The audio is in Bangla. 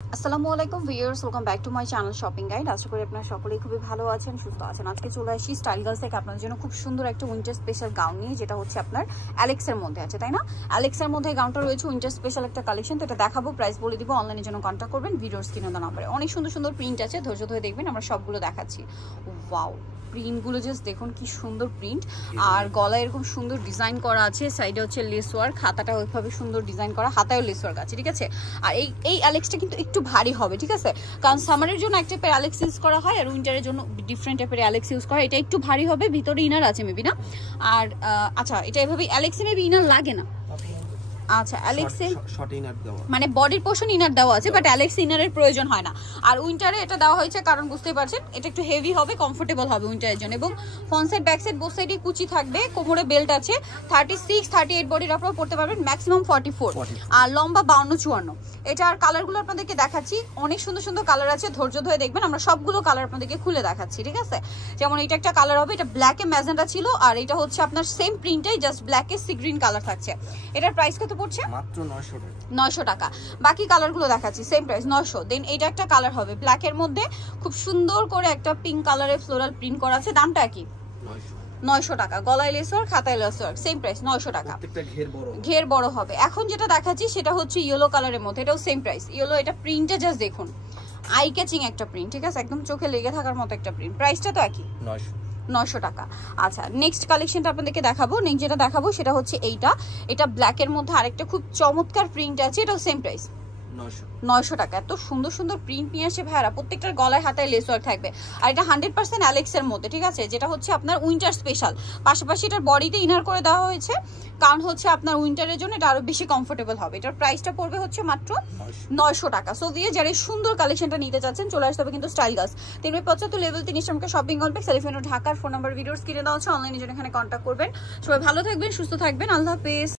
আসসালামু আলাইকুম viewers, welcome back to my channel shopping guide. আশা করি আপনারা সকলেই খুবই ভালো আছেন, সুস্থ আছেন। আজকে চলে আসি স্টাইল গার্লস থেকে আপনাদের জন্য খুব সুন্দর একটা উইন্টার স্পেশাল গাউন নিয়ে, যেটা হচ্ছে আপনার অ্যালেক্সের মধ্যে আছে, তাই না? অ্যালেক্সের মধ্যে গাউনটা রয়েছে উইন্টার স্পেশাল একটা কালেকশন। তো এটা দেখাবো, প্রাইস বলে দিব, অনলাইনের জন্য কন্ট্যাক্ট করবেন ভিডিওর স্ক্রিনে দেওয়া নাম্বারে। অনেক সুন্দর সুন্দর প্রিন্ট আছে, ধৈর্য ধরে দেখবেন, আমরা সবগুলো দেখাচ্ছি। ওয়াও, প্রিন্টগুলো জাস্ট দেখুন কি সুন্দর প্রিন্ট, আর গলায় এরকম সুন্দর ডিজাইন করা আছে, সাইডে হচ্ছে লেস ওয়ার্ক, হাতাটা ওইভাবে সুন্দর ডিজাইন করা, হাতায়ও লেস ওয়ার্ক আছে, ঠিক আছে? আর এই অ্যালেক্সটা কিন্তু একটু ভারী হবে, ঠিক আছে? কারণ সামারের জন্য একটা টাইপের অ্যালেক্স ইউজ করা হয়, আর উইন্টারের জন্য ডিফারেন্ট টাইপের অ্যালেক্স ইউজ করা হয়। এটা একটু ভারী হবে, ভিতরে ইনার আছে মেবি, না? আর আচ্ছা, এটা এভাবে অ্যালেক্সে মেবি ইনার লাগে না। আচ্ছা, অ্যালেক্সে শর্ট ইনার দেওয়া, মানে বডির পোর্শন ইনার দেওয়া আছে, বাট অ্যালেক্স ইনারের প্রয়োজন হয় না। আর উইন্টারে এটা দেওয়া হয়েছে কারণ বুঝতেই পারছেন, এটা একটু হেভি হবে, কমফোর্টেবল হবে উইন্টারের জন্য। এবং front side back side both সাইডে কুচি থাকবে, কোমরে বেল্ট আছে, 36 38 বডির আপনারা পড়তে পারবেন, ম্যাক্সিমাম 44, আর লম্বা 52 54। এটার কালারগুলো আপনাদেরকে দেখাচ্ছি, অনেক সুন্দর সুন্দর কালার আছে, ধৈর্য ধরে দেখবেন, আমরা সবগুলো কালার আপনাদেরকে খুলে দেখাচ্ছি, ঠিক আছে? যেমন এটা একটা কালার হবে, এটা ব্ল্যাকে ম্যাজেন্টা ছিল, আর এটা হচ্ছে আপনার সেম প্রিন্টেই জাস্ট ব্ল্যাকে সি গ্রিন কালার থাকছে। এটার প্রাইস কত পড়ছে? মাত্র 900 টাকা। বাকি কালারগুলো দেখাচ্ছি, সেম প্রাইস 900। দেন এটা একটা কালার হবে ব্ল্যাকের মধ্যে, খুব সুন্দর করে একটা পিঙ্ক কালারের ফ্লোরাল প্রিন্ট করা আছে, দামটা কি? 900 টাকা। গলায় লেস ওয়ার্ক, হাতায় লেস ওয়ার্ক, সেম প্রাইস 900 টাকা। ঘের বড় হবে। এখন যেটা দেখাচ্ছি সেটা হচ্ছে ইয়েলো কালারের মধ্যে, এটাও সেম প্রাইস ইয়েলো। এটা প্রিন্টটা জাস্ট দেখুন, আই ক্যাচিং একটা প্রিন্ট, ঠিক আছে? একদম চোখে লেগে থাকার মতো একটা প্রিন্ট। প্রাইসটা তো একই, 900 টাকা। আচ্ছা, নেক্সট কালেকশনটা আপনাদেরকে দেখাবো। নেক্সট যেটা দেখাবো সেটা হচ্ছে এটা ব্ল্যাকের মধ্যে আরেকটা খুব চমৎকার প্রিন্ট আছে, এটাও সেম প্রাইস 900 টাকা। এত সুন্দর সুন্দর প্রিন্ট নিয়ে আসে ভাইরা, প্রত্যেকটার গলায় হাতায় লেস ওয়ার্ক থাকবে। আর এটা 100% অ্যালেক্সের মধ্যে, ঠিক আছে? যেটা হচ্ছে আপনার উইন্টার স্পেশাল। পাশাপাশি এটার বডিতে ইনার করে দেওয়া হয়েছে, কারণ হচ্ছে আপনার উইন্টারের জন্য এটা আরো বেশি কমফোর্টেবল হবে। এটার প্রাইসটা পড়বে হচ্ছে মাত্র 900 টাকা। সো দিয়ে যারা সুন্দর কালেকশনটা নিতে চাচ্ছেন চলে আসতে হবে কিন্তু style girls, 375 level 3 eastern shopping complex, elephant ঢাকার। ফোন নাম্বার ভিডিওস কিনে দেওয়া হচ্ছে, অনলাইনে জন্য এখানে কন্ট্যাক্ট করবেন। সবাই ভালো থাকবেন, সুস্থ থাকবেন, আল্লাহ হাফেজ।